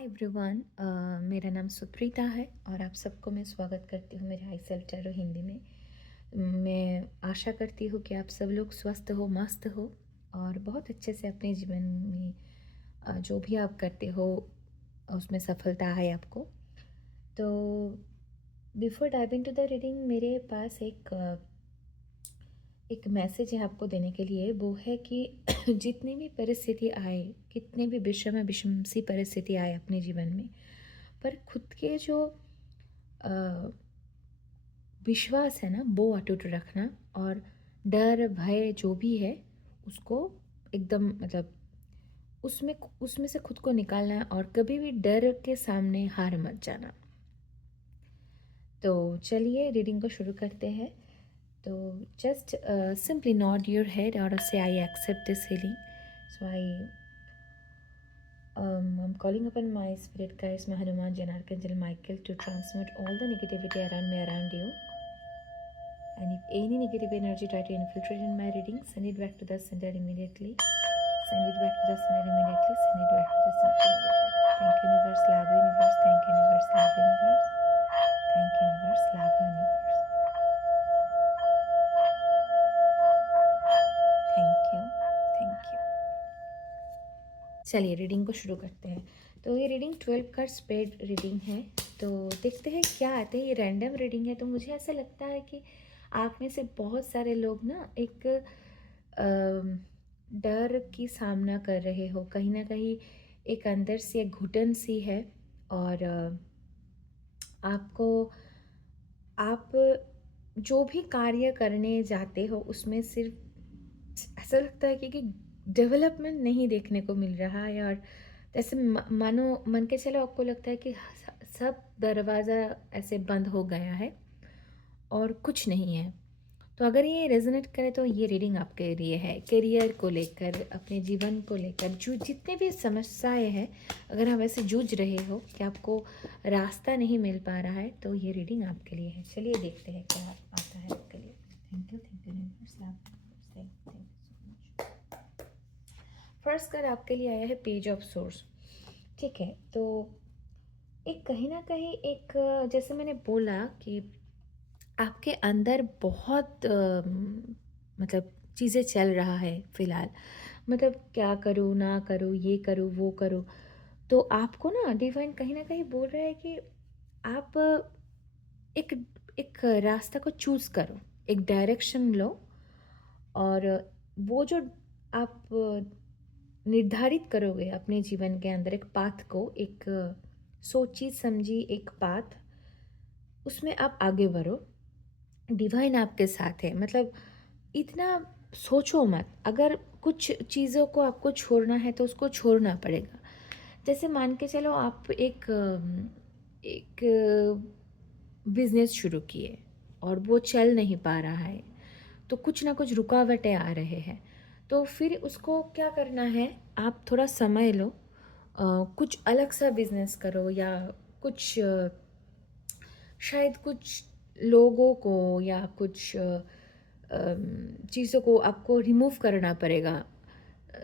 Hi everyone. मेरा नाम सुप्रीता है और आप सबको मैं स्वागत करती हूँ मेरे आई सेल्फ टैरो हिंदी में। मैं आशा करती हूँ कि आप सब लोग स्वस्थ हो, मस्त हो और बहुत अच्छे से अपने जीवन में जो भी आप करते हो उसमें सफलता है आपको। तो before diving to the reading मेरे पास एक मैसेज है आपको देने के लिए। वो है कि जितनी भी परिस्थिति आए, कितने भी विषम सी परिस्थिति आए अपने जीवन में, पर खुद के जो विश्वास है ना वो अटूट रखना और डर भय जो भी है उसको एकदम मतलब उसमें उसमें से खुद को निकालना है और कभी भी डर के सामने हार मत जाना। तो चलिए रीडिंग को शुरू करते हैं। तो just simply nod your head और say I accept this healing. So I'm calling upon my spirit guides, my Hanuman, Jan Archangel Michael, to transmute all the negativity around me, around you. And if any negative energy try to infiltrate in my reading, send it back to the sender immediately. Send it back to the sender immediately. Send it back to the sender immediately. Thank you, universe, love universe. Thank you, universe, love universe. Thank you, universe, love universe. Thank you, thank you. चलिए reading को शुरू करते हैं। तो ये reading 12 card spread reading है। तो देखते हैं क्या आते हैं। ये रैंडम रीडिंग है तो मुझे ऐसा लगता है कि आप में से बहुत सारे लोग ना एक डर की सामना कर रहे हो, कहीं ना कहीं एक अंदर से एक घुटन सी है और आपको आप जो भी कार्य करने जाते हो उसमें सिर्फ ऐसा लगता है कि डेवलपमेंट नहीं देखने को मिल रहा है और जैसे मानो मन के चलो आपको लगता है कि सब दरवाज़ा ऐसे बंद हो गया है और कुछ नहीं है। तो अगर ये रेजोनेट करे तो ये रीडिंग आपके लिए है। करियर को लेकर, अपने जीवन को लेकर जो जितने भी समस्याएं हैं, अगर आप ऐसे जूझ रहे हो कि आपको रास्ता नहीं मिल पा रहा है तो ये रीडिंग आपके लिए है। चलिए देखते हैं क्या आता है आपके लिए। Thank you universe, thank you so much. First card आपके लिए आया है पेज ऑफ सोर्स। ठीक है, तो एक कहीं ना कहीं एक जैसे मैंने बोला कि आपके अंदर बहुत मतलब चीज़ें चल रहा है फ़िलहाल। मतलब क्या करूँ ना करूँ, ये करूँ वो करूँ। तो आपको ना डिवाइन कहीं ना कहीं बोल रहा है कि आप एक एक रास्ता को चूज़ करो, एक डायरेक्शन लो और वो जो आप निर्धारित करोगे अपने जीवन के अंदर एक पाथ को, एक सोची समझी एक पाथ, उसमें आप आगे बढ़ो। डिवाइन आपके साथ है। मतलब इतना सोचो मत। अगर कुछ चीज़ों को आपको छोड़ना है तो उसको छोड़ना पड़ेगा। जैसे मान के चलो आप एक बिजनेस शुरू किए और वो चल नहीं पा रहा है, तो कुछ ना कुछ रुकावटें आ रहे हैं। तो फिर उसको क्या करना है, आप थोड़ा समय लो, कुछ अलग सा बिजनेस करो या कुछ शायद कुछ लोगों को या कुछ चीज़ों को आपको रिमूव करना पड़ेगा।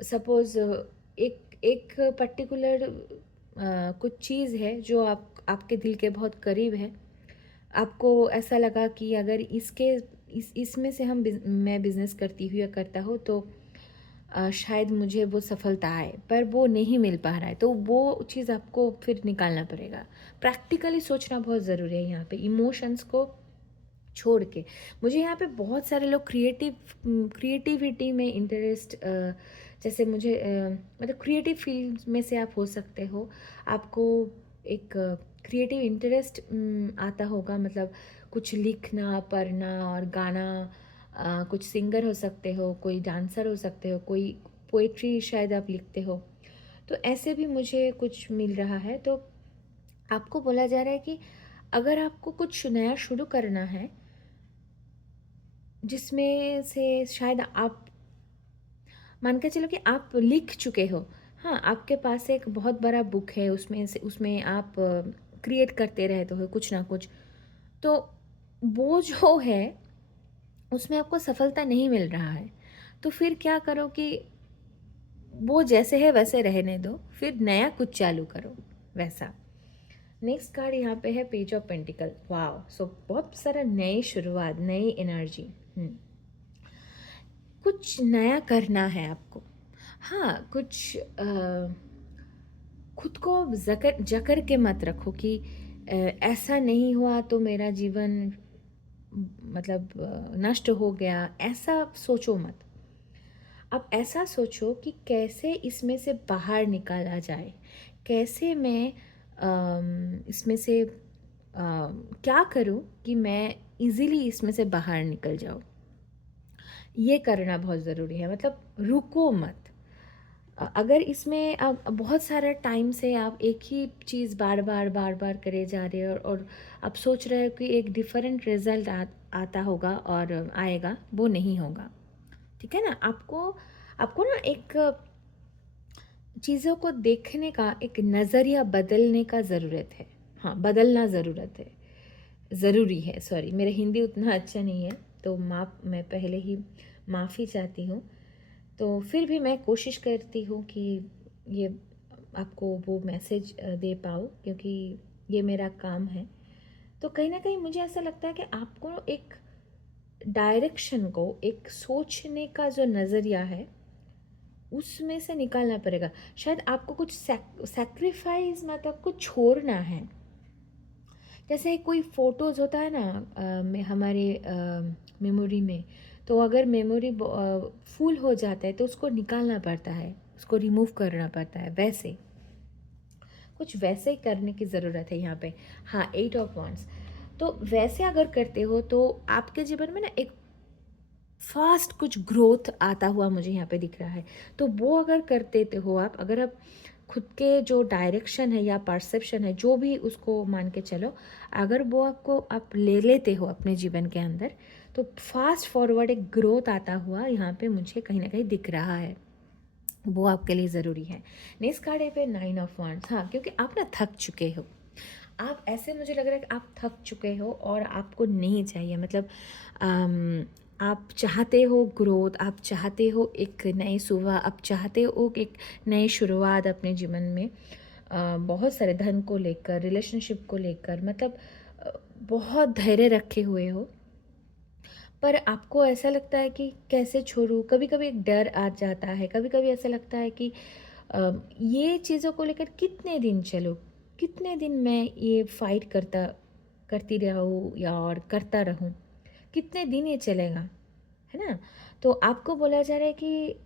सपोज़ एक एक पर्टिकुलर कुछ चीज़ है जो आपके दिल के बहुत करीब है। आपको ऐसा लगा कि अगर इसमें से मैं बिज़नेस करती हूँ या करता हूँ तो शायद मुझे वो सफलता आए, पर वो नहीं मिल पा रहा है। तो वो चीज़ आपको फिर निकालना पड़ेगा। प्रैक्टिकली सोचना बहुत ज़रूरी है यहाँ पे, इमोशंस को छोड़ के। मुझे यहाँ पे बहुत सारे लोग क्रिएटिविटी में इंटरेस्ट, जैसे मुझे मतलब क्रिएटिव फील्ड में से आप हो सकते हो। आपको एक क्रिएटिव इंटरेस्ट आता होगा, मतलब कुछ लिखना पढ़ना और गाना, कुछ सिंगर हो सकते हो, कोई डांसर हो सकते हो, कोई पोइट्री शायद आप लिखते हो। तो ऐसे भी मुझे कुछ मिल रहा है। तो आपको बोला जा रहा है कि अगर आपको कुछ नया शुरू करना है जिसमें से शायद आप मान के चलो कि आप लिख चुके हो, हाँ आपके पास एक बहुत बड़ा बुक है, उसमें आप क्रिएट करते रहते हो कुछ ना कुछ, तो वो जो है उसमें आपको सफलता नहीं मिल रहा है। तो फिर क्या करो कि वो जैसे है वैसे रहने दो, फिर नया कुछ चालू करो। वैसा। नेक्स्ट कार्ड यहाँ पे है पेज ऑफ पेंटिकल। वाओ, सो बहुत सारा नई शुरुआत, नई एनर्जी। कुछ नया करना है आपको। हाँ, कुछ खुद को जकर जकर के मत रखो कि ऐसा नहीं हुआ तो मेरा जीवन मतलब नष्ट हो गया, ऐसा सोचो मत। आप ऐसा सोचो कि कैसे इसमें से बाहर निकाला जाए, कैसे मैं इसमें से क्या करूं कि मैं इजीली इसमें से बाहर निकल जाऊं। ये करना बहुत ज़रूरी है, मतलब रुको मत। अगर इसमें आप बहुत सारा टाइम से आप एक ही चीज़ बार बार बार बार करे जा रहे हो और आप सोच रहे हो कि एक डिफरेंट रिजल्ट आता होगा और आएगा, वो नहीं होगा। ठीक है ना। आपको आपको ना एक चीज़ों को देखने का एक नज़रिया बदलने का ज़रूरत है। हाँ, बदलना ज़रूरत है, ज़रूरी है। सॉरी, मेरा हिंदी उतना अच्छा नहीं है, तो मैं पहले ही माफ़ी चाहती हूँ। तो फिर भी मैं कोशिश करती हूँ कि ये आपको वो मैसेज दे पाऊँ, क्योंकि ये मेरा काम है। तो कहीं ना कहीं मुझे ऐसा लगता है कि आपको एक डायरेक्शन को, एक सोचने का जो नज़रिया है, उसमें से निकालना पड़ेगा। शायद आपको कुछ सैक्रिफाइस, मतलब कुछ छोड़ना है। जैसे कोई फ़ोटोज़ होता है ना हमारे मेमोरी में, तो अगर मेमोरी फुल हो जाता है तो उसको निकालना पड़ता है, उसको रिमूव करना पड़ता है। वैसे कुछ वैसे ही करने की ज़रूरत है यहाँ पे। हाँ, 8 ऑफ वांड्स। तो वैसे अगर करते हो तो आपके जीवन में ना एक फास्ट कुछ ग्रोथ आता हुआ मुझे यहाँ पे दिख रहा है। तो वो अगर कर देते हो आप, अगर आप खुद के जो डायरेक्शन है या परसेप्शन है, जो भी उसको मान के चलो, अगर वो आपको आप ले लेते हो अपने जीवन के अंदर, तो फास्ट फॉरवर्ड एक ग्रोथ आता हुआ यहाँ पे मुझे कहीं ना कहीं दिख रहा है। वो आपके लिए ज़रूरी है। नेक्स्ट कार्ड है पे 9 ऑफ वांड्स। हाँ, क्योंकि आप ना थक चुके हो। आप ऐसे, मुझे लग रहा है कि आप थक चुके हो और आपको नहीं चाहिए, मतलब आप चाहते हो ग्रोथ, आप चाहते हो एक नई सुबह, आप चाहते हो एक नई शुरुआत अपने जीवन में। बहुत सारे धन को लेकर, रिलेशनशिप को लेकर, मतलब बहुत धैर्य रखे हुए हो, पर आपको ऐसा लगता है कि कैसे छोड़ूं। कभी कभी एक डर आ जाता है, कभी कभी ऐसा लगता है कि ये चीज़ों को लेकर कितने दिन चलो, कितने दिन मैं ये फाइट करती रहूँ या और करता रहूँ, कितने दिन ये चलेगा, है ना। तो आपको बोला जा रहा है कि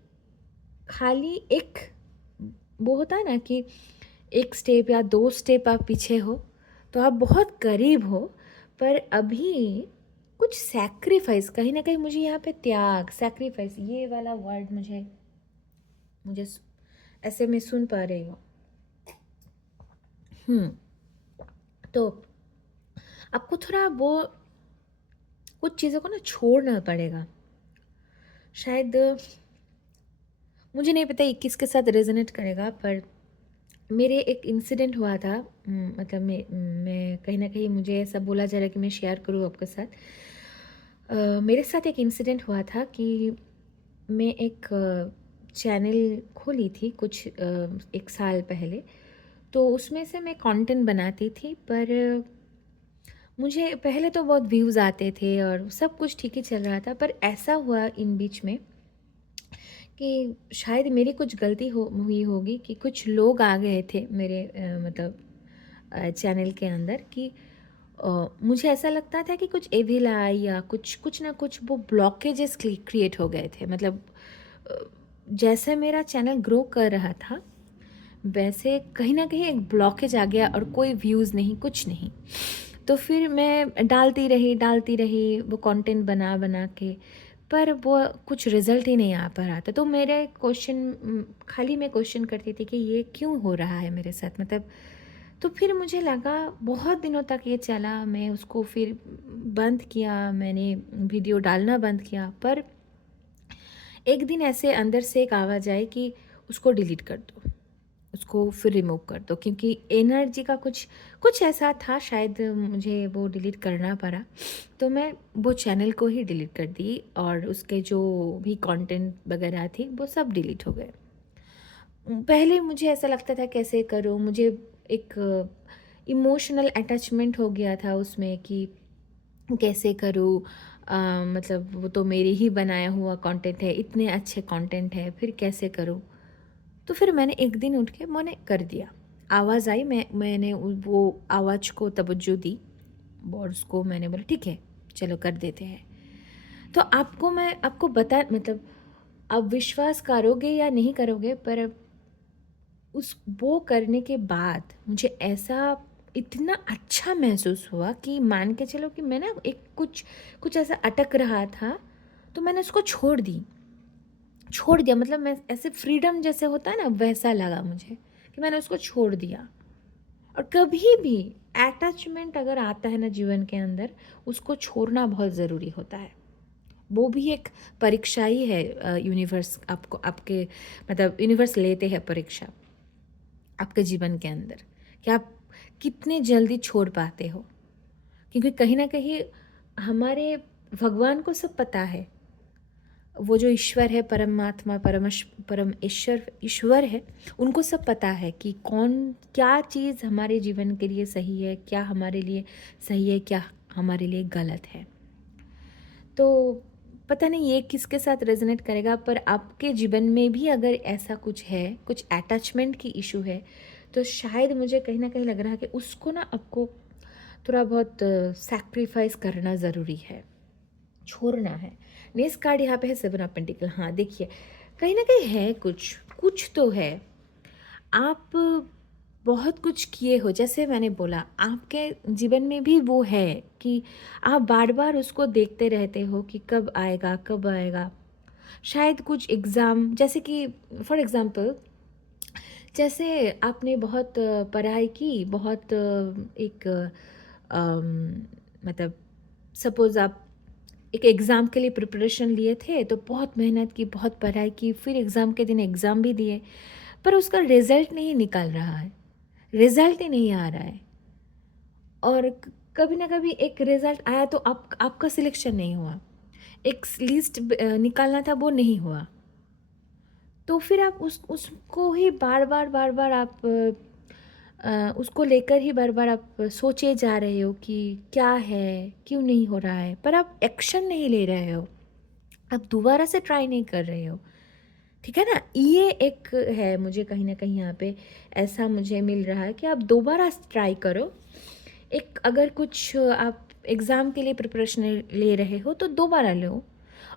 खाली एक, वो होता है ना कि एक स्टेप या 2 स्टेप आप पीछे हो, तो आप बहुत करीब हो, पर अभी कुछ सैक्रिफाइस, कहीं ना कहीं मुझे यहाँ पे त्याग, सैक्रिफाइस, ये वाला वर्ड मुझे मुझे ऐसे मैं सुन पा रही हूँ। तो आपको थोड़ा वो कुछ चीज़ों को ना छोड़ना पड़ेगा। शायद मुझे नहीं पता ये किसके साथ रेजोनेट करेगा, पर मेरे एक इंसिडेंट हुआ था। मतलब मैं कहीं ना कहीं मुझे ऐसा बोला जा रहा है कि मैं शेयर करूँ आपके साथ। मेरे साथ एक इंसिडेंट हुआ था कि मैं एक चैनल खोली थी कुछ 1 साल पहले। तो उसमें से मैं कंटेंट बनाती थी, पर मुझे पहले तो बहुत व्यूज़ आते थे और सब कुछ ठीक ही चल रहा था, पर ऐसा हुआ इन बीच में कि शायद मेरी कुछ गलती हुई होगी कि कुछ लोग आ गए थे मेरे मतलब चैनल के अंदर कि मुझे ऐसा लगता था कि कुछ एविल आई या कुछ कुछ ना कुछ वो ब्लॉकेजेस क्रिएट हो गए थे। मतलब अ, जैसे मेरा चैनल ग्रो कर रहा था, वैसे कहीं ना कहीं एक ब्लॉकेज आ गया और कोई व्यूज़ नहीं, कुछ नहीं। तो फिर मैं डालती रही वो कंटेंट बना बना के, पर वो कुछ रिज़ल्ट ही नहीं आ पा रहा था। तो मेरे क्वेश्चन, खाली मैं क्वेश्चन करती थी कि ये क्यों हो रहा है मेरे साथ, मतलब। तो फिर मुझे लगा, बहुत दिनों तक ये चला, मैं उसको फिर बंद किया, मैंने वीडियो डालना बंद किया, पर एक दिन ऐसे अंदर से एक आवाज़ आई कि उसको डिलीट कर दो, उसको फिर रिमूव कर दो, क्योंकि एनर्जी का कुछ कुछ ऐसा था, शायद मुझे वो डिलीट करना पड़ा। तो मैं वो चैनल को ही डिलीट कर दी और उसके जो भी कंटेंट वगैरह थी वो सब डिलीट हो गए। पहले मुझे ऐसा लगता था कैसे करूँ, मुझे एक इमोशनल अटैचमेंट हो गया था उसमें कि कैसे करूँ, मतलब वो तो मेरे ही बनाया हुआ कंटेंट है, इतने अच्छे कंटेंट है, फिर कैसे करूँ। तो फिर मैंने एक दिन उठ के मैंने कर दिया। आवाज़ आई, मैंने वो आवाज़ को तवज्जो दी और उसको मैंने बोला ठीक है चलो कर देते हैं। तो मैं आपको बता मतलब आप विश्वास करोगे या नहीं करोगे, पर उस वो करने के बाद मुझे ऐसा इतना अच्छा महसूस हुआ कि मान के चलो कि मैं ना एक कुछ कुछ ऐसा अटक रहा था, तो मैंने उसको छोड़ दिया। मतलब मैं ऐसे फ्रीडम जैसे होता है ना, वैसा लगा मुझे कि मैंने उसको छोड़ दिया। और कभी भी अटैचमेंट अगर आता है ना जीवन के अंदर, उसको छोड़ना बहुत ज़रूरी होता है। वो भी एक परीक्षा ही है, यूनिवर्स आपको आपके मतलब यूनिवर्स लेते हैं परीक्षा आपके जीवन के अंदर कि आप कितने जल्दी छोड़ पाते हो। क्योंकि कहीं ना कहीं हमारे भगवान को सब पता है, वो जो ईश्वर है, परमात्मा परम ईश्वर है, उनको सब पता है कि कौन क्या चीज़ हमारे जीवन के लिए सही है, क्या हमारे लिए सही है, क्या हमारे लिए गलत है। तो पता नहीं ये किसके साथ रेजोनेट करेगा, पर आपके जीवन में भी अगर ऐसा कुछ है, कुछ अटैचमेंट की इशू है, तो शायद मुझे कहीं ना कहीं लग रहा है कि उसको ना आपको थोड़ा बहुत सैक्रिफाइस करना ज़रूरी है, छोड़ना है। नेक्स्ट कार्ड यहाँ पे है 7 ऑफ पेंटिकल। हाँ देखिए, कहीं ना कहीं है कुछ कुछ तो है। आप बहुत कुछ किए हो, जैसे मैंने बोला आपके जीवन में भी वो है कि आप बार बार उसको देखते रहते हो कि कब आएगा कब आएगा। शायद कुछ एग्ज़ाम, जैसे कि फॉर एग्ज़ाम्पल, जैसे आपने बहुत पढ़ाई की, बहुत एक मतलब सपोज़ आप एक एग्ज़ाम के लिए प्रिपरेशन लिए थे, तो बहुत मेहनत की, बहुत पढ़ाई की, फिर एग्ज़ाम के दिन एग्ज़ाम भी दिए, पर उसका रिज़ल्ट नहीं निकल रहा है, रिज़ल्ट ही नहीं आ रहा है। और कभी ना कभी एक रिज़ल्ट आया तो आपका सिलेक्शन नहीं हुआ, एक लिस्ट निकालना था वो नहीं हुआ, तो फिर आप उसको ही बार बार आप उसको लेकर ही बार बार आप सोचे जा रहे हो कि क्या है, क्यों नहीं हो रहा है, पर आप एक्शन नहीं ले रहे हो, आप दोबारा से ट्राई नहीं कर रहे हो। ठीक है ना, ये एक है, मुझे कहीं ना कहीं यहाँ पे ऐसा मुझे मिल रहा है कि आप दोबारा ट्राई करो। एक अगर कुछ आप एग्ज़ाम के लिए प्रिपरेशन ले रहे हो तो दोबारा लो,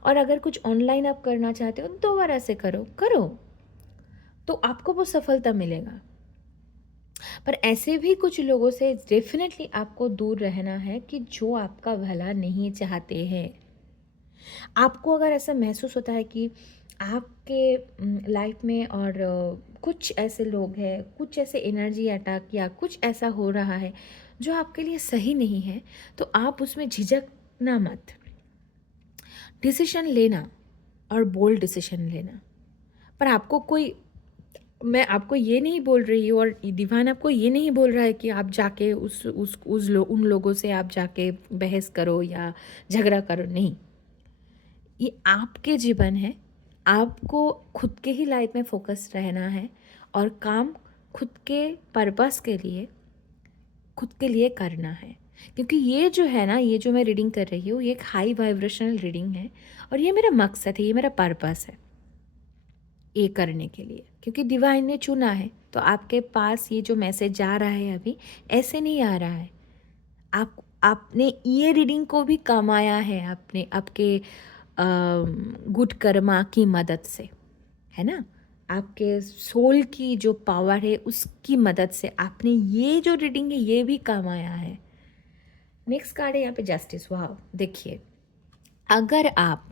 और अगर कुछ ऑनलाइन आप करना चाहते हो तो दोबारा से करो करो, तो आपको वो सफलता मिलेगा। पर ऐसे भी कुछ लोगों से डेफिनेटली आपको दूर रहना है कि जो आपका भला नहीं चाहते हैं। आपको अगर ऐसा महसूस होता है कि आपके लाइफ में और कुछ ऐसे लोग हैं, कुछ ऐसे एनर्जी अटैक या कुछ ऐसा हो रहा है जो आपके लिए सही नहीं है, तो आप उसमें झिझकना मत, डिसीजन लेना, और बोल्ड डिसीजन लेना। पर आपको कोई, मैं आपको ये नहीं बोल रही हूँ, और डिवाइन आपको ये नहीं बोल रहा है कि आप जाके उन लोगों से आप जाके बहस करो या झगड़ा करो, नहीं। ये आपके जीवन है, आपको खुद के ही लाइफ में फोकस रहना है, और काम खुद के पर्पस के लिए, खुद के लिए करना है। क्योंकि ये जो है ना, ये जो मैं रीडिंग कर रही हूँ, ये एक हाई वाइब्रेशनल रीडिंग है, और ये मेरा मकसद है, ये मेरा पर्पस है ये करने के लिए, क्योंकि डिवाइन ने चुना है। तो आपके पास ये जो मैसेज जा रहा है अभी, ऐसे नहीं आ रहा है। आपने ये रीडिंग को भी कमाया है, आपने आपके गुड कर्मा की मदद से, है ना, आपके सोल की जो पावर है उसकी मदद से आपने ये जो रीडिंग है ये भी कमाया है। नेक्स्ट कार्ड है यहाँ पे जस्टिस। वाह, देखिए, अगर आप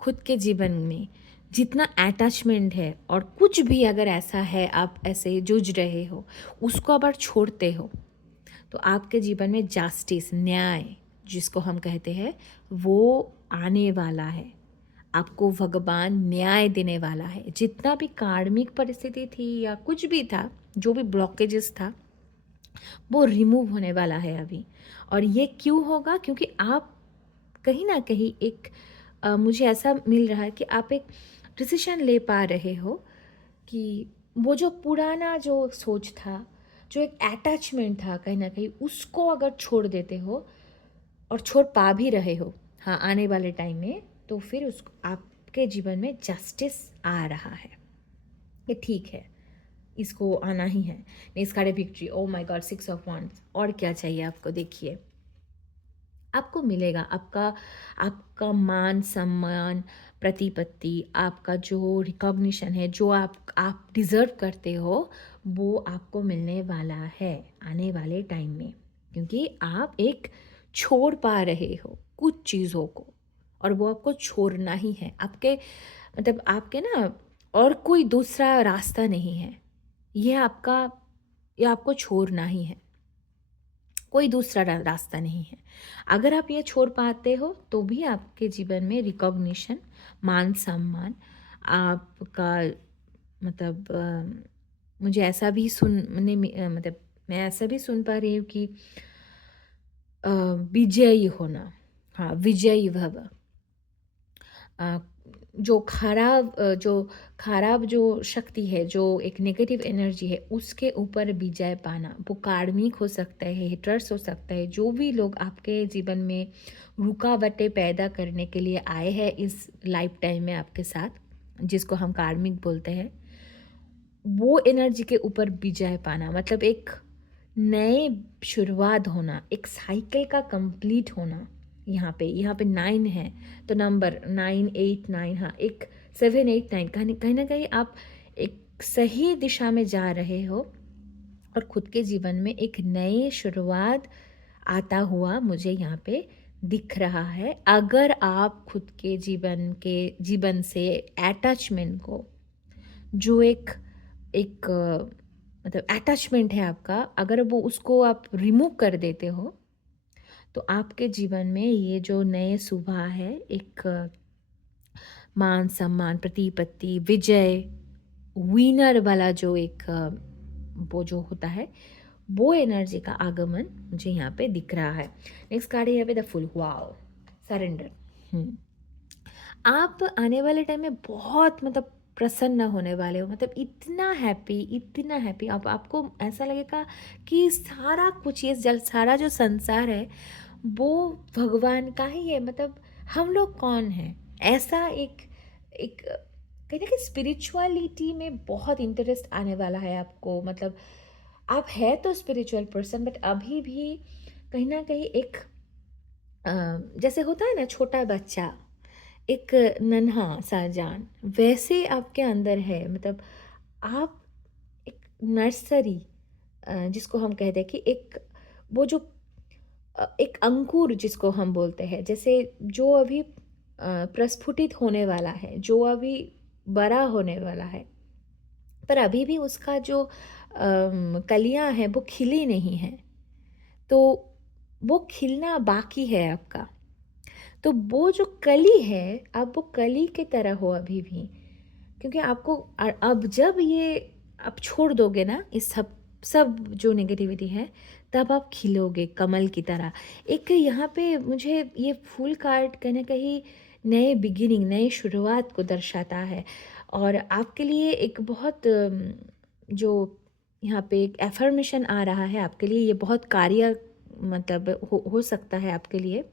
खुद के जीवन में जितना अटैचमेंट है, और कुछ भी अगर ऐसा है आप ऐसे जूझ रहे हो, उसको अगर छोड़ते हो, तो आपके जीवन में जस्टिस, न्याय जिसको हम कहते हैं, वो आने वाला है। आपको भगवान न्याय देने वाला है। जितना भी कार्मिक परिस्थिति थी या कुछ भी था, जो भी ब्लॉकेजेस था, वो रिमूव होने वाला है अभी। और ये क्यों होगा? क्योंकि आप कहीं ना कहीं एक मुझे ऐसा मिल रहा है कि आप एक डिसीजन ले पा रहे हो कि वो जो पुराना जो सोच था, जो एक अटैचमेंट था कहीं ना कहीं, उसको अगर छोड़ देते हो और छोड़ पा भी रहे हो, हाँ, आने वाले टाइम में, तो फिर उस आपके जीवन में जस्टिस आ रहा है। ये ठीक है, इसको आना ही है। नेक्स्ट कार्ड है victory. Oh my God, 6 of wands. और क्या चाहिए आपको? देखिए, आपको मिलेगा आपका आपका मान सम्मान, प्रतिपत्ति, आपका जो रिकॉग्निशन है, जो आप डिज़र्व करते हो, वो आपको मिलने वाला है आने वाले टाइम में, क्योंकि आप एक छोड़ पा रहे हो कुछ चीज़ों को, और वो आपको छोड़ना ही है। आपके मतलब आपके ना और कोई दूसरा रास्ता नहीं है। ये आपका, ये आपको छोड़ना ही है, कोई दूसरा रास्ता नहीं है। अगर आप ये छोड़ पाते हो तो भी आपके जीवन में रिकॉग्निशन, मान सम्मान, आपका मतलब मुझे ऐसा भी सुनने में मतलब मैं ऐसा भी सुन पा रही हूँ कि विजयी होना, हाँ, विजयी भव। अ, जो खराब जो शक्ति है, जो एक नेगेटिव एनर्जी है, उसके ऊपर विजय पाना, वो कार्मिक हो सकता है, हेटर्स हो सकता है, जो भी लोग आपके जीवन में रुकावटें पैदा करने के लिए आए हैं इस लाइफ टाइम में आपके साथ, जिसको हम कार्मिक बोलते हैं, वो एनर्जी के ऊपर विजय पाना मतलब एक नए शुरुआत होना, एक साइकिल का कंप्लीट होना। यहाँ पे 9 है, तो नंबर 9, 8, 9, हाँ, एक 7, 8, 9, कहीं ना कहीं आप एक सही दिशा में जा रहे हो, और खुद के जीवन में एक नई शुरुआत आता हुआ मुझे यहाँ पे दिख रहा है। अगर आप खुद के जीवन से अटैचमेंट को, जो एक एक मतलब अटैचमेंट है आपका, अगर वो उसको आप रिमूव कर देते हो, तो आपके जीवन में ये जो नए सुबह है, एक मान सम्मान, प्रतिपत्ति, विजय, विनर वाला जो एक वो जो होता है, वो एनर्जी का आगमन मुझे यहाँ पे दिख रहा है। नेक्स्ट कार्ड है यहाँ पे द फुल। Wow, surrender. आप आने वाले टाइम में बहुत मतलब प्रसन्न होने वाले हो, मतलब इतना हैप्पी, इतना हैप्पी। अब आपको ऐसा लगेगा कि सारा कुछ, ये जल सारा जो संसार है वो भगवान का ही है। मतलब हम लोग कौन हैं, ऐसा एक एक कहीं ना कहीं स्पिरिचुअलिटी में बहुत इंटरेस्ट आने वाला है आपको। मतलब आप है तो स्पिरिचुअल पर्सन, बट अभी भी कहीं ना कहीं एक जैसे होता है ना छोटा बच्चा, एक नन्हा सा जान, वैसे आपके अंदर है। मतलब आप एक नर्सरी, जिसको हम कहते हैं कि एक वो जो एक अंकुर जिसको हम बोलते हैं, जैसे जो अभी प्रस्फुटित होने वाला है, जो अभी बड़ा होने वाला है, पर अभी भी उसका जो कलियां हैं वो खिली नहीं है, तो वो खिलना बाकी है आपका। तो वो जो कली है, आप वो कली की तरह हो अभी भी, क्योंकि आपको अब जब ये आप छोड़ दोगे ना इस सब सब जो नेगेटिविटी है, तब आप खिलोगे कमल की तरह। एक यहाँ पे मुझे ये फूल कार्ड कहीं ना कहीं नए बिगिनिंग, नए शुरुआत को दर्शाता है, और आपके लिए एक बहुत जो यहाँ पे एक एफर्मेशन आ रहा है आपके लिए, ये बहुत कार्य मतलब हो सकता है आपके लिए।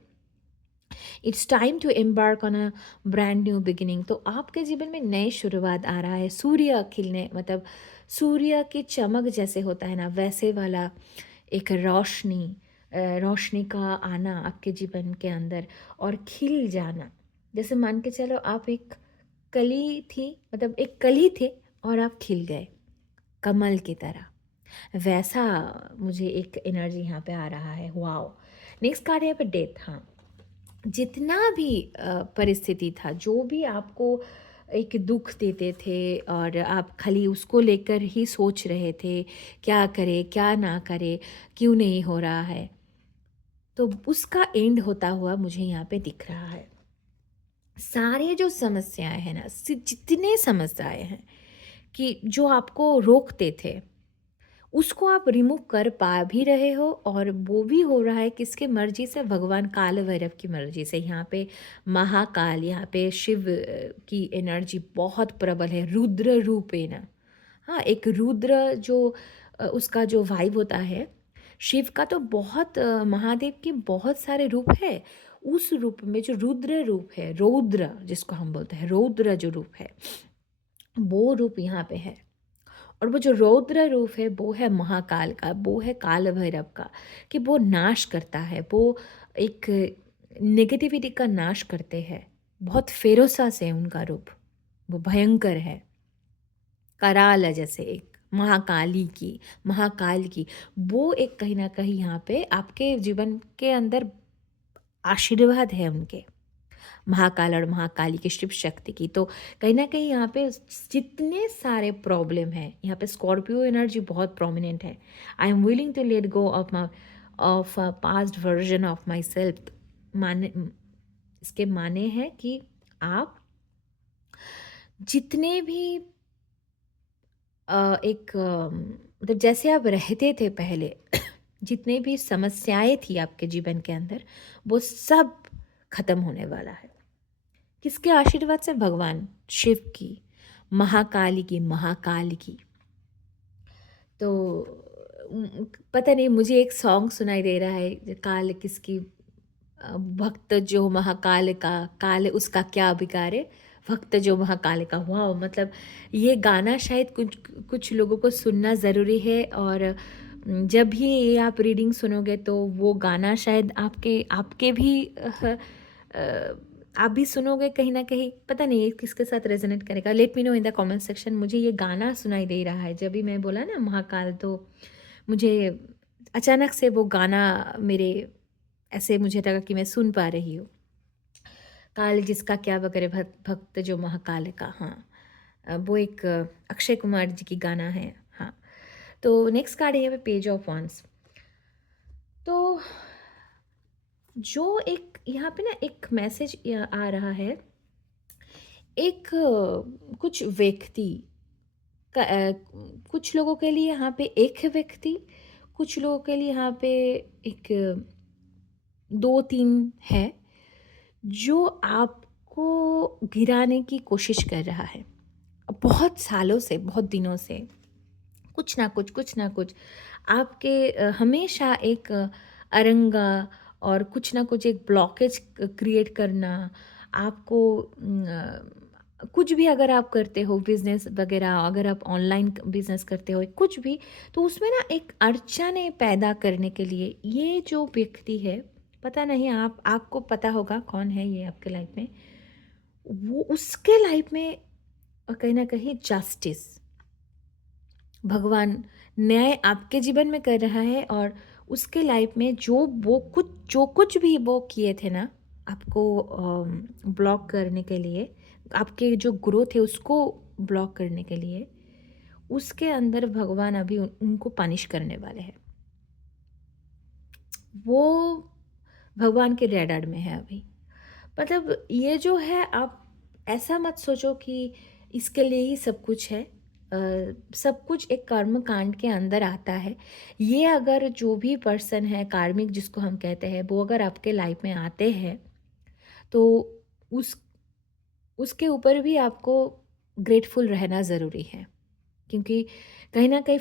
It's time to embark on a brand new beginning. तो आपके जीवन में नए शुरुआत आ रहा है, सूर्य खिलने, मतलब सूर्य की चमक जैसे होता है ना, वैसे वाला एक रोशनी, रोशनी का आना आपके जीवन के अंदर, और खिल जाना। जैसे मान के चलो आप एक कली थी, मतलब एक कली थे और आप खिल गए कमल की तरह, वैसा मुझे एक एनर्जी यहाँ पे आ रहा है। वाओ। नेक्स्ट कार्ड है यहाँ पे डेथ। हाँ, जितना भी परिस्थिति था, जो भी आपको एक दुख देते थे और आप खाली उसको लेकर ही सोच रहे थे, क्या करे क्या ना करे, क्यों नहीं हो रहा है, तो उसका एंड होता हुआ मुझे यहाँ पे दिख रहा है। सारे जो समस्याएं हैं ना, जितने समस्याएं हैं कि जो आपको रोकते थे, उसको आप रिमूव कर पा भी रहे हो, और वो भी हो रहा है किसके मर्जी से? भगवान काल भैरव की मर्जी से। यहाँ पे महाकाल, यहाँ पे शिव की एनर्जी बहुत प्रबल है, रुद्र रूपेण। हाँ, एक रुद्र जो उसका जो वाइब होता है, शिव का तो बहुत महादेव के बहुत सारे रूप है। उस रूप में जो रुद्र रूप है, रौद्र जिसको हम बोलते हैं, रौद्र जो रूप है, वो रूप यहाँ पे है। और वो जो रौद्र रूप है वो है महाकाल का, वो है काल भैरव का, कि वो नाश करता है, वो एक नेगेटिविटी का नाश करते हैं। बहुत फेरोसा से उनका रूप, वो भयंकर है। कराल है जैसे एक महाकाल की, वो एक कहीं ना कहीं यहाँ पे आपके जीवन के अंदर आशीर्वाद है उनके, महाकाल और महाकाली की शिव शक्ति की। तो कहीं ना कहीं यहाँ पे जितने सारे प्रॉब्लम हैं, यहाँ पे स्कॉर्पियो एनर्जी बहुत प्रोमिनेंट है। I am willing to let go of past version of myself. माने, इसके माने हैं कि आप जितने भी मतलब जैसे आप रहते थे पहले, जितने भी समस्याएं थी आपके जीवन के अंदर, वो सब खत्म होने वाला है। किसके आशीर्वाद से? भगवान शिव की, महाकाल की। तो पता नहीं, मुझे एक सॉन्ग सुनाई दे रहा है, काल किसकी, भक्त जो महाकाल का, काल उसका क्या बिगाड़े, भक्त जो महाकाल का। वाह, मतलब ये गाना शायद कुछ कुछ लोगों को सुनना ज़रूरी है। और जब भी ये आप रीडिंग सुनोगे तो वो गाना शायद आपके आपके भी आप भी सुनोगे कहीं ना कहीं। पता नहीं ये किसके साथ रेजोनेट करेगा, let me know in the comment section. मुझे ये गाना सुनाई दे रहा है, जब भी मैं बोला ना महाकाल, तो मुझे अचानक से वो गाना मेरे ऐसे मुझे लगा कि मैं सुन पा रही हूँ। काल जिसका क्या वगैरह, भक्त जो महाकाल का। हाँ, वो एक अक्षय कुमार जी की गाना है। हाँ, तो नेक्स्ट कार्ड है यहाँ पे पेज ऑफ वॉन्ड्स। तो जो एक यहाँ पे ना एक मैसेज आ रहा है, एक कुछ व्यक्ति का, कुछ लोगों के लिए यहाँ पे एक व्यक्ति, कुछ लोगों के लिए यहाँ पे एक दो तीन है, जो आपको गिराने की कोशिश कर रहा है बहुत सालों से, बहुत दिनों से। कुछ ना कुछ आपके हमेशा एक अरंगा और कुछ ना कुछ एक ब्लॉकेज क्रिएट करना आपको। कुछ भी अगर आप करते हो बिजनेस वगैरह, अगर आप ऑनलाइन बिजनेस करते हो कुछ भी, तो उसमें ना एक अड़चने पैदा करने के लिए ये जो व्यक्ति है, पता नहीं आपको पता होगा कौन है ये आपके लाइफ में, वो उसके लाइफ में कहीं ना कहीं जस्टिस, भगवान न्याय आपके जीवन में कर रहा है। और उसके लाइफ में जो कुछ भी वो किए थे ना आपको ब्लॉक करने के लिए, आपके जो ग्रोथ है उसको ब्लॉक करने के लिए, उसके अंदर भगवान अभी उनको पनिश करने वाले हैं। वो भगवान के रेडार में है अभी। मतलब ये जो है, आप ऐसा मत सोचो कि इसके लिए ही सब कुछ है। सब कुछ एक कर्म कांड के अंदर आता है। ये अगर जो भी पर्सन है कार्मिक जिसको हम कहते हैं, वो अगर आपके लाइफ में आते हैं, तो उस उसके ऊपर भी आपको ग्रेटफुल रहना ज़रूरी है। क्योंकि कहीं ना कहीं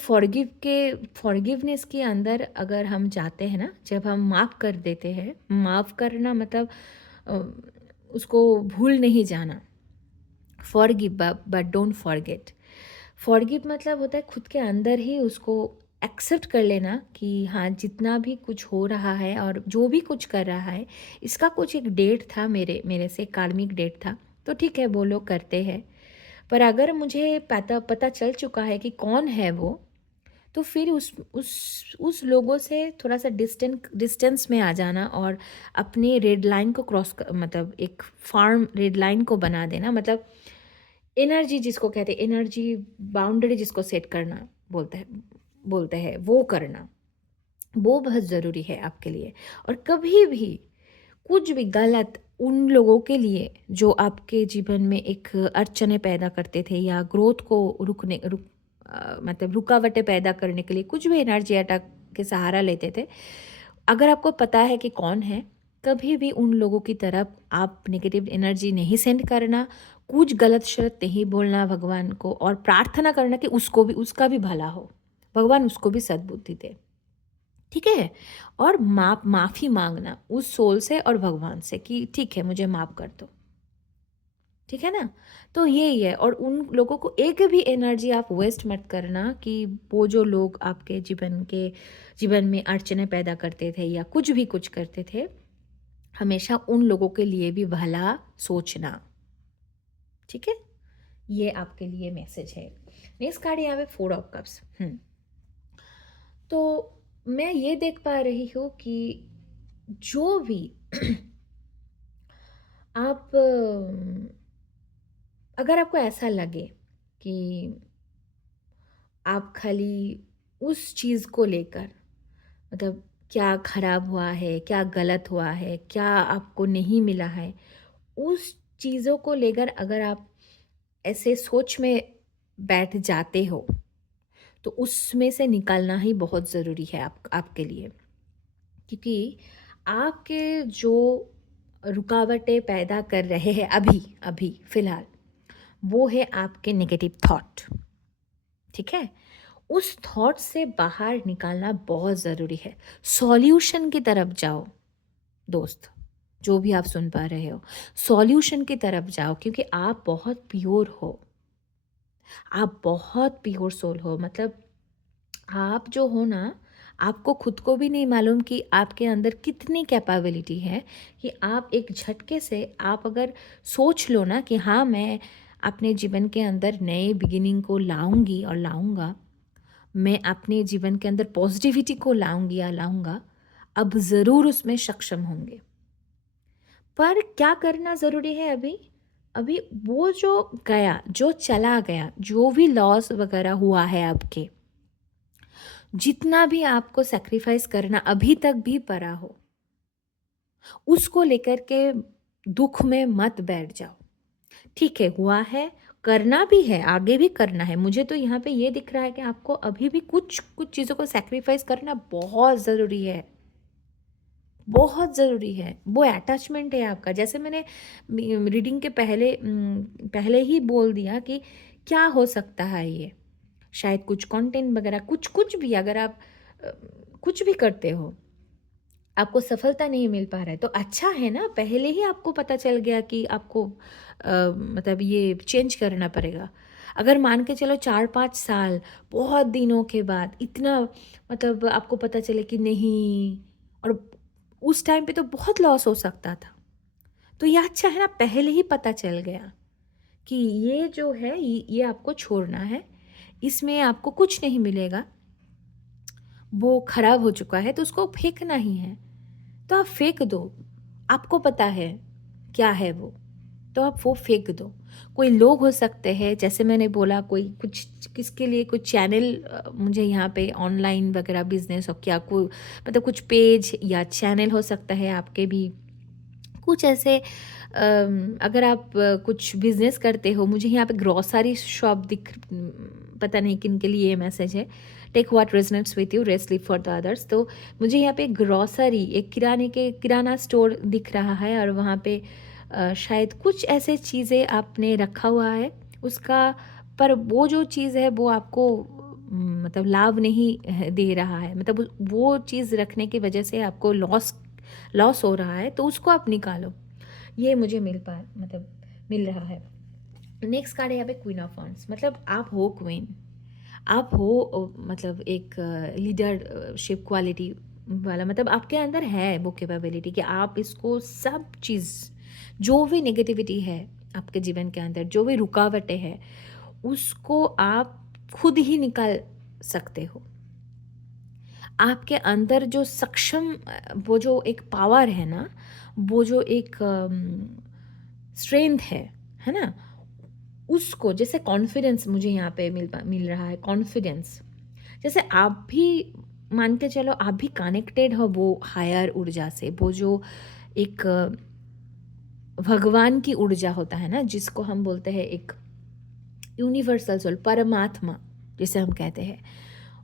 फॉरगिवनेस के अंदर अगर हम जाते हैं ना, जब हम माफ़ कर देते हैं, माफ़ करना मतलब अ, उसको भूल नहीं जाना। Forgive but don't forget. Forgive मतलब होता है खुद के अंदर ही उसको एक्सेप्ट कर लेना कि हाँ, जितना भी कुछ हो रहा है और जो भी कुछ कर रहा है, इसका कुछ एक डेट था, मेरे से कार्मिक डेट था, तो ठीक है वो लोग करते हैं। पर अगर मुझे पता चल चुका है कि कौन है वो, तो फिर उस लोगों से थोड़ा सा डिस्टेंस में आ जाना और अपने रेड लाइन को मतलब एक फार्म रेड लाइन को बना देना। मतलब एनर्जी जिसको कहते हैं, एनर्जी बाउंड्री जिसको सेट करना बोलते हैं वो करना, वो बहुत ज़रूरी है आपके लिए। और कभी भी कुछ भी गलत उन लोगों के लिए जो आपके जीवन में एक अड़चने पैदा करते थे या ग्रोथ को मतलब रुकावटें पैदा करने के लिए कुछ भी एनर्जी अटैक के सहारा लेते थे, अगर आपको पता है कि कौन है, कभी भी उन लोगों की तरफ आप नेगेटिव एनर्जी नहीं सेंड करना, कुछ गलत शब्द नहीं बोलना भगवान को, और प्रार्थना करना कि उसका भी भला हो, भगवान उसको भी सद्बुद्धि दे, ठीक है। और माफ़ी मांगना उस सोल से और भगवान से कि ठीक है मुझे माफ़ कर दो, ठीक है ना। तो यही है। और उन लोगों को एक भी एनर्जी आप वेस्ट मत करना कि वो जो लोग आपके जीवन में अड़चने पैदा करते थे या कुछ भी कुछ करते थे, हमेशा उन लोगों के लिए भी भला सोचना, ठीक है। ये आपके लिए मैसेज है। नेक्स्ट कार्ड यहाँ पे 4 ऑफ कप्स। तो मैं ये देख पा रही हूँ कि जो भी आप अगर आपको ऐसा लगे कि आप खाली उस चीज़ को लेकर, मतलब क्या खराब हुआ है, क्या गलत हुआ है, क्या आपको नहीं मिला है, उस चीज़ों को लेकर अगर आप ऐसे सोच में बैठ जाते हो, तो उसमें से निकालना ही बहुत ज़रूरी है आपके लिए। क्योंकि आपके जो रुकावटें पैदा कर रहे हैं अभी अभी फ़िलहाल, वो है आपके नेगेटिव थॉट, ठीक है। उस थॉट से बाहर निकालना बहुत ज़रूरी है। सॉल्यूशन की तरफ जाओ दोस्त, जो भी आप सुन पा रहे हो, सॉल्यूशन की तरफ जाओ, क्योंकि आप बहुत प्योर हो, आप बहुत प्योर सोल हो। मतलब आप जो हो ना, आपको खुद को भी नहीं मालूम कि आपके अंदर कितनी कैपेबिलिटी है कि आप एक झटके से, आप अगर सोच लो ना कि हाँ मैं अपने जीवन के अंदर नए बिगिनिंग को लाऊंगी और लाऊंगा, मैं अपने जीवन के अंदर पॉजिटिविटी को लाऊंगी या लाऊंगा, अब ज़रूर उसमें सक्षम होंगे। पर क्या करना ज़रूरी है अभी? अभी वो जो गया, जो चला गया, जो भी लॉस वगैरह हुआ है आपके, जितना भी आपको सैक्रिफाइस करना अभी तक भी पड़ा हो, उसको लेकर के दुख में मत बैठ जाओ। ठीक है, हुआ है, करना भी है, आगे भी करना है। मुझे तो यहाँ पे ये दिख रहा है कि आपको अभी भी कुछ कुछ चीज़ों को सैक्रिफाइस करना बहुत ज़रूरी है, बहुत ज़रूरी है। वो अटैचमेंट है आपका, जैसे मैंने रीडिंग के पहले ही बोल दिया कि क्या हो सकता है ये, शायद कुछ कंटेंट वगैरह, कुछ कुछ भी, अगर आप अ, कुछ भी करते हो, आपको सफलता नहीं मिल पा रहा है, तो अच्छा है ना, पहले ही आपको पता चल गया कि आपको मतलब ये चेंज करना पड़ेगा। अगर मान के चलो 4-5 साल बहुत दिनों के बाद इतना, मतलब आपको पता चले कि नहीं, और उस टाइम पे तो बहुत लॉस हो सकता था। तो ये अच्छा है ना, पहले ही पता चल गया कि ये जो है ये आपको छोड़ना है, इसमें आपको कुछ नहीं मिलेगा, वो खराब हो चुका है तो उसको फेंकना ही है। तो आप फेंक दो, आपको पता है क्या है वो, तो आप वो फेंक दो। कोई लोग हो सकते हैं, जैसे मैंने बोला, कोई कुछ किसके लिए कुछ चैनल, मुझे यहाँ पे ऑनलाइन वगैरह बिजनेस और क्या कोई, मतलब कुछ पेज या चैनल हो सकता है आपके भी, कुछ ऐसे अगर आप कुछ बिजनेस करते हो। मुझे यहाँ पे ग्रॉसरी शॉप पता नहीं किन के लिए ये मैसेज है। Take what resonates with you, rest leave for the others. तो मुझे यहाँ पे ग्रॉसरी, एक किराना स्टोर दिख रहा है, और वहाँ पे शायद कुछ ऐसे चीज़ें आपने रखा हुआ है उसका, पर वो जो चीज़ है वो आपको मतलब लाभ नहीं दे रहा है, मतलब वो चीज़ रखने की वजह से आपको लॉस लॉस हो रहा है, तो उसको आप निकालो। ये मुझे मिल रहा है। नेक्स्ट कार्ड है यहाँ पे क्वीन ऑफ वॉन्ड्स। मतलब आप हो क्वीन, आप हो मतलब एक लीडरशिप क्वालिटी वाला, मतलब आपके अंदर है वो कैपेबिलिटी कि आप इसको सब चीज़, जो भी नेगेटिविटी है आपके जीवन के अंदर, जो भी रुकावटें हैं, उसको आप खुद ही निकाल सकते हो। आपके अंदर जो सक्षम वो जो एक पावर है ना, वो जो एक स्ट्रेंथ है ना, उसको, जैसे कॉन्फिडेंस मुझे यहाँ पे मिल रहा है, कॉन्फिडेंस। जैसे आप भी मान के चलो, आप भी कनेक्टेड हो वो हायर ऊर्जा से, वो जो एक भगवान की ऊर्जा होता है ना, जिसको हम बोलते हैं एक यूनिवर्सल सोल, परमात्मा जिसे हम कहते हैं,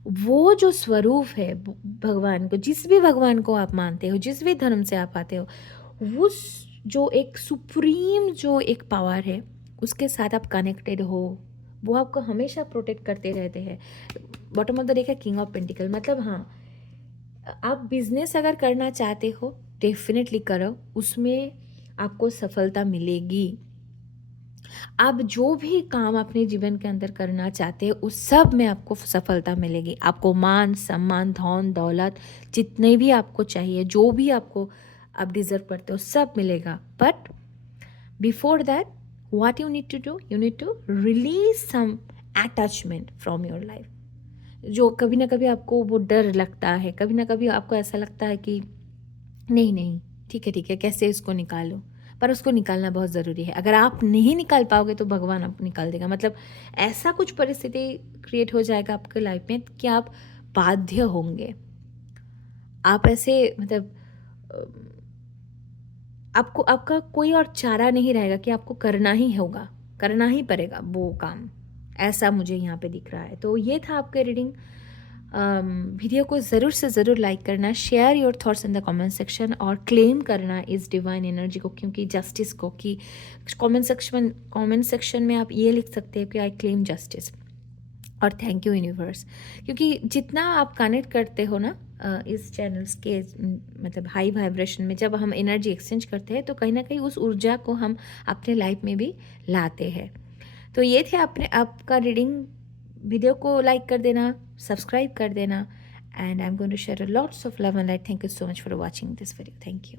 वो जो स्वरूप है भगवान को, जिस भी भगवान को आप मानते हो, जिस भी धर्म से आप आते हो, उस जो एक सुप्रीम जो एक पावर है, उसके साथ आप कनेक्टेड हो, वो आपको हमेशा प्रोटेक्ट करते रहते हैं। बॉटम ऑफ द डेक है किंग ऑफ पेंटिकल, मतलब हाँ, आप बिजनेस अगर करना चाहते हो डेफिनेटली करो, उसमें आपको सफलता मिलेगी। आप जो भी काम अपने जीवन के अंदर करना चाहते हैं उस सब में आपको सफलता मिलेगी। आपको मान सम्मान धन दौलत जितने भी आपको चाहिए, जो भी आपको आप डिज़र्व करते हो, सब मिलेगा। But before that what you need to do, you need to release some attachment from your life. जो कभी ना कभी आपको वो डर लगता है, कभी ना कभी आपको ऐसा लगता है कि नहीं नहीं ठीक है कैसे इसको निकालो, पर उसको निकालना बहुत ज़रूरी है। अगर आप नहीं निकाल पाओगे तो भगवान आपको निकाल देगा। मतलब ऐसा कुछ परिस्थिति क्रिएट हो जाएगा आपके लाइफ में कि आप बाध्य होंगे, आप ऐसे मतलब अ, आपको आपका कोई और चारा नहीं रहेगा कि आपको करना ही होगा, करना ही पड़ेगा वो काम। ऐसा मुझे यहाँ पे दिख रहा है। तो ये था आपके रीडिंग। वीडियो को ज़रूर से ज़रूर लाइक करना, share your thoughts in the comment section और क्लेम करना इस डिवाइन एनर्जी को, क्योंकि जस्टिस को, कि कमेंट सेक्शन में आप ये लिख सकते हैं कि आई क्लेम जस्टिस और थैंक यू यूनिवर्स। क्योंकि जितना आप कनेक्ट करते हो ना इस चैनल्स के मतलब हाई वाइब्रेशन में, जब हम एनर्जी एक्सचेंज करते हैं तो कहीं ना कहीं उस ऊर्जा को हम अपने लाइफ में भी लाते हैं। तो ये थे अपने आपका रीडिंग। वीडियो को लाइक कर देना, सब्सक्राइब कर देना, and I am going to share lots of love and light. Thank you so much for watching this video. Thank you.